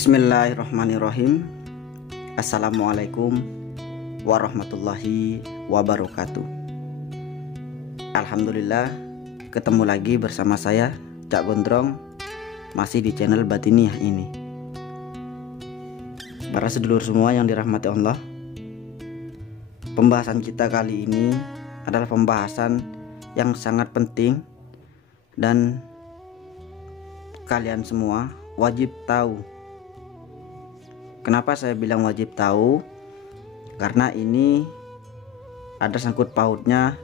Bismillahirrahmanirrahim. Assalamualaikum warahmatullahi wabarakatuh. Alhamdulillah, ketemu lagi bersama saya Cak Gondrong, masih di channel Batiniah ini. Para sedulur semua yang dirahmati Allah, pembahasan kita kali ini adalah pembahasan yang sangat penting dan kalian semua wajib tahu. Kenapa saya bilang wajib tahu? Karena ini ada sangkut pautnya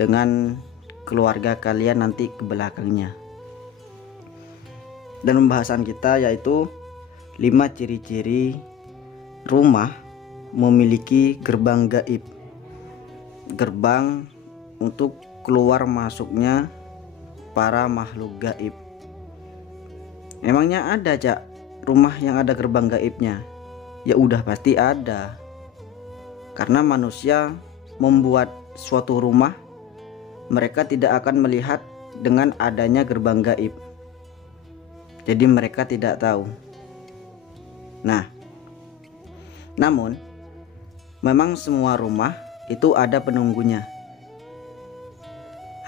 dengan keluarga kalian nanti ke belakangnya. Dan pembahasan kita yaitu 5 ciri-ciri rumah memiliki gerbang gaib. Gerbang untuk keluar masuknya para makhluk gaib. Emangnya ada, Cak, rumah yang ada gerbang gaibnya? Ya udah pasti ada. Karena manusia membuat suatu rumah, mereka tidak akan melihat dengan adanya gerbang gaib. Jadi mereka tidak tahu. Nah, namun memang semua rumah itu ada penunggunya.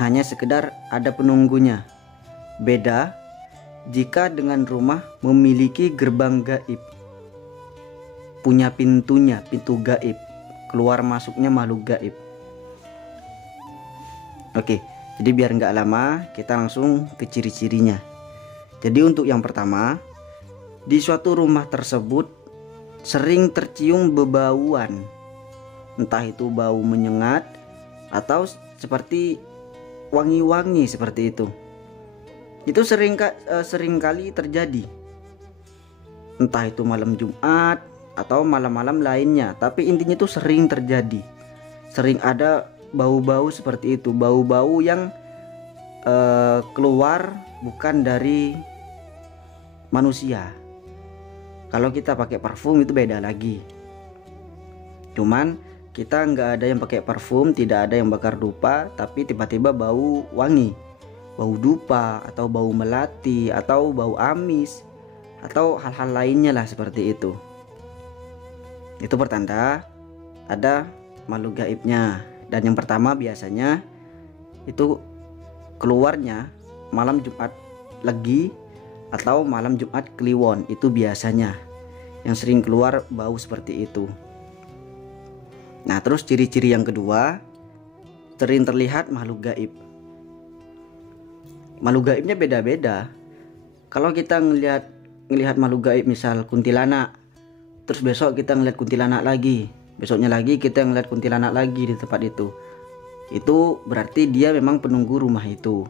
Hanya sekedar ada penunggunya. Beda jika dengan rumah memiliki gerbang gaib, punya pintunya, pintu gaib, keluar masuknya makhluk gaib. Oke, jadi biar nggak lama kita langsung ke ciri-cirinya. Jadi untuk yang pertama, di suatu rumah tersebut sering tercium bebauan, entah itu bau menyengat atau seperti wangi-wangi seperti itu. Itu sering kali terjadi, entah itu malam Jumat atau malam-malam lainnya, tapi intinya itu sering terjadi. Sering ada bau-bau seperti itu, bau-bau yang keluar bukan dari manusia. Kalau kita pakai parfum itu beda lagi. Cuman kita nggak ada yang pakai parfum, tidak ada yang bakar dupa, tapi tiba-tiba bau wangi, bau dupa atau bau melati atau bau amis atau hal-hal lainnya lah seperti itu. Itu pertanda ada makhluk gaibnya. Dan yang pertama biasanya itu keluarnya malam Jumat Legi atau malam Jumat Kliwon, itu biasanya yang sering keluar bau seperti itu. Nah, terus ciri-ciri yang kedua, sering terlihat makhluk gaib. Makhluk gaibnya beda-beda. Kalau kita ngelihat makhluk gaib misal kuntilanak, terus besok kita ngelihat kuntilanak lagi, besoknya lagi kita ngelihat kuntilanak lagi di tempat itu berarti dia memang penunggu rumah itu.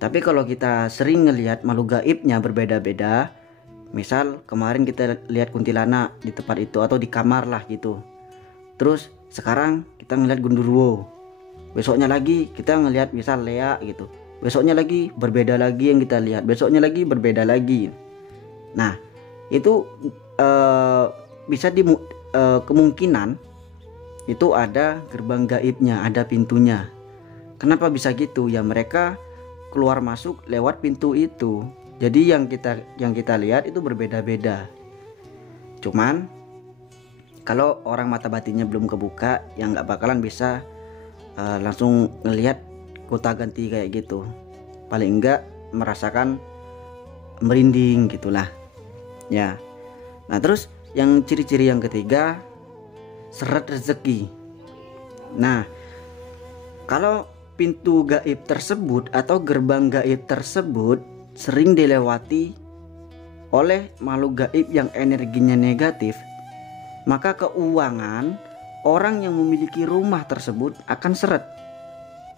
Tapi kalau kita sering ngelihat makhluk gaibnya berbeda-beda, misal kemarin kita lihat kuntilanak di tempat itu atau di kamar lah gitu, terus sekarang kita ngelihat gundurwo, besoknya lagi kita ngelihat misal Lea gitu, besoknya lagi berbeda lagi yang kita lihat, besoknya lagi berbeda lagi. Nah, itu bisa kemungkinan itu ada gerbang gaibnya, ada pintunya. Kenapa bisa gitu? Ya mereka keluar masuk lewat pintu itu. Jadi yang kita lihat itu berbeda-beda. Cuman kalau orang mata batinnya belum kebuka, yang nggak bakalan bisa langsung ngelihat kota ganti kayak gitu. Paling enggak merasakan merinding gitulah ya. Nah, terus yang ciri-ciri yang ketiga, seret rezeki. Nah, kalau pintu gaib tersebut atau gerbang gaib tersebut sering dilewati oleh makhluk gaib yang energinya negatif, maka keuangan orang yang memiliki rumah tersebut akan seret.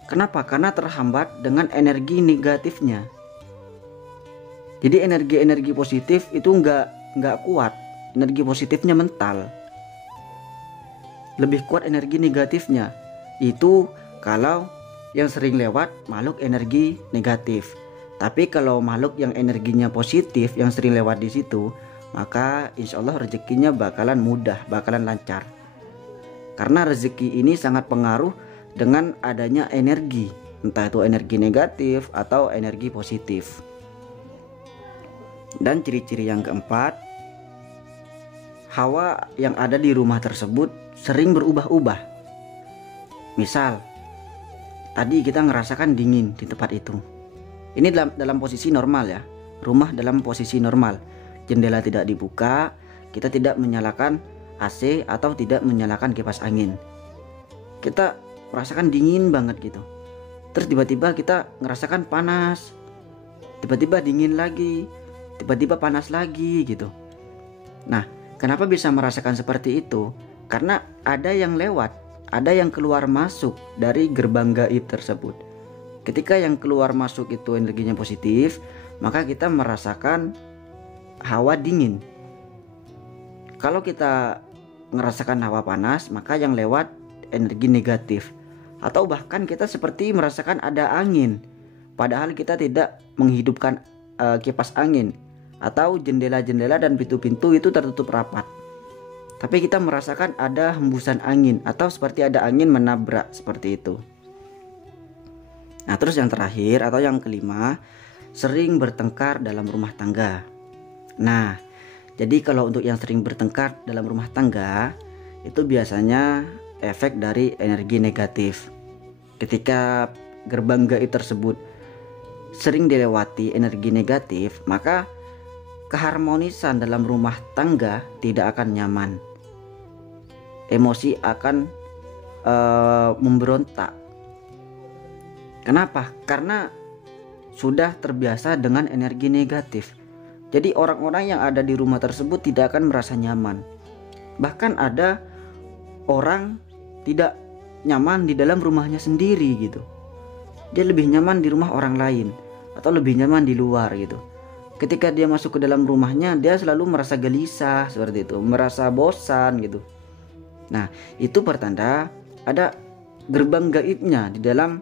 Kenapa? Karena terhambat dengan energi negatifnya. Jadi energi-energi positif itu nggak kuat, energi positifnya mental. Lebih kuat energi negatifnya. Itu kalau yang sering lewat makhluk energi negatif. Tapi kalau makhluk yang energinya positif yang sering lewat di situ, maka insya Allah rezekinya bakalan mudah, bakalan lancar. Karena rezeki ini sangat pengaruh dengan adanya energi, entah itu energi negatif atau energi positif. Dan ciri-ciri yang keempat, hawa yang ada di rumah tersebut sering berubah-ubah. Misal, tadi kita ngerasakan dingin di tempat itu. Ini dalam posisi normal ya. Rumah dalam posisi normal. Jendela tidak dibuka, kita tidak menyalakan AC atau tidak menyalakan kipas angin. Kita merasakan dingin banget gitu. Terus tiba-tiba kita ngerasakan panas. Tiba-tiba dingin lagi, tiba-tiba panas lagi gitu. Nah, kenapa bisa merasakan seperti itu? Karena ada yang lewat, ada yang keluar masuk dari gerbang gaib tersebut. Ketika yang keluar masuk itu energinya positif, maka kita merasakan hawa dingin. Kalau kita merasakan hawa panas, maka yang lewat energi negatif. Atau bahkan kita seperti merasakan ada angin, padahal kita tidak menghidupkan kipas angin, atau jendela-jendela dan pintu-pintu itu tertutup rapat, tapi kita merasakan ada hembusan angin atau seperti ada angin menabrak seperti itu. Nah, terus yang terakhir atau yang kelima, sering bertengkar dalam rumah tangga. Nah, jadi kalau untuk yang sering bertengkar dalam rumah tangga, itu biasanya efek dari energi negatif. Ketika gerbang gaib tersebut sering dilewati energi negatif, maka keharmonisan dalam rumah tangga tidak akan nyaman. Emosi akan memberontak. Kenapa? Karena sudah terbiasa dengan energi negatif. Jadi orang-orang yang ada di rumah tersebut tidak akan merasa nyaman. Bahkan ada orang tidak nyaman di dalam rumahnya sendiri gitu. Dia lebih nyaman di rumah orang lain atau lebih nyaman di luar gitu. Ketika dia masuk ke dalam rumahnya, dia selalu merasa gelisah seperti itu, merasa bosan gitu. Nah, itu pertanda ada gerbang gaibnya di dalam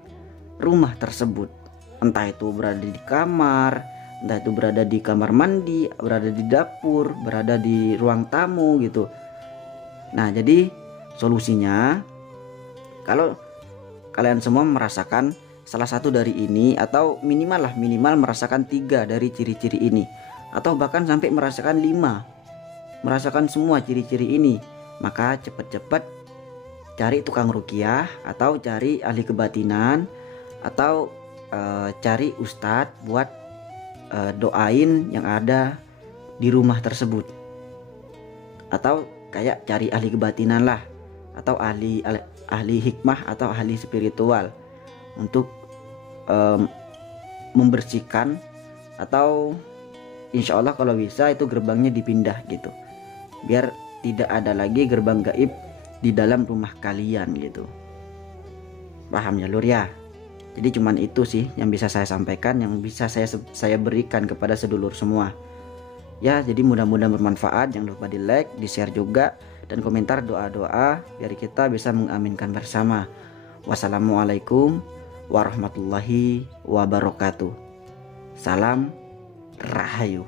rumah tersebut. Entah itu berada di kamar, entah itu berada di kamar mandi, berada di dapur, berada di ruang tamu gitu. Nah, jadi solusinya, kalau kalian semua merasakan salah satu dari ini, atau minimal merasakan 3 dari ciri-ciri ini, atau bahkan sampai merasakan 5, merasakan semua ciri-ciri ini, maka cepat-cepat cari tukang ruqyah atau cari ahli kebatinan atau cari ustadz buat doain yang ada di rumah tersebut, atau kayak cari ahli kebatinan lah, atau ahli hikmah atau ahli spiritual untuk membersihkan, atau insya Allah kalau bisa itu gerbangnya dipindah gitu, biar tidak ada lagi gerbang gaib di dalam rumah kalian gitu. Paham ya lur ya? Jadi cuman itu sih yang bisa saya sampaikan, yang bisa saya berikan kepada sedulur semua ya. Jadi mudah-mudahan bermanfaat. Jangan lupa di like, di share juga, dan komentar doa-doa biar kita bisa mengaminkan bersama. Wassalamualaikum warahmatullahi wabarakatuh. Salam Rahayu.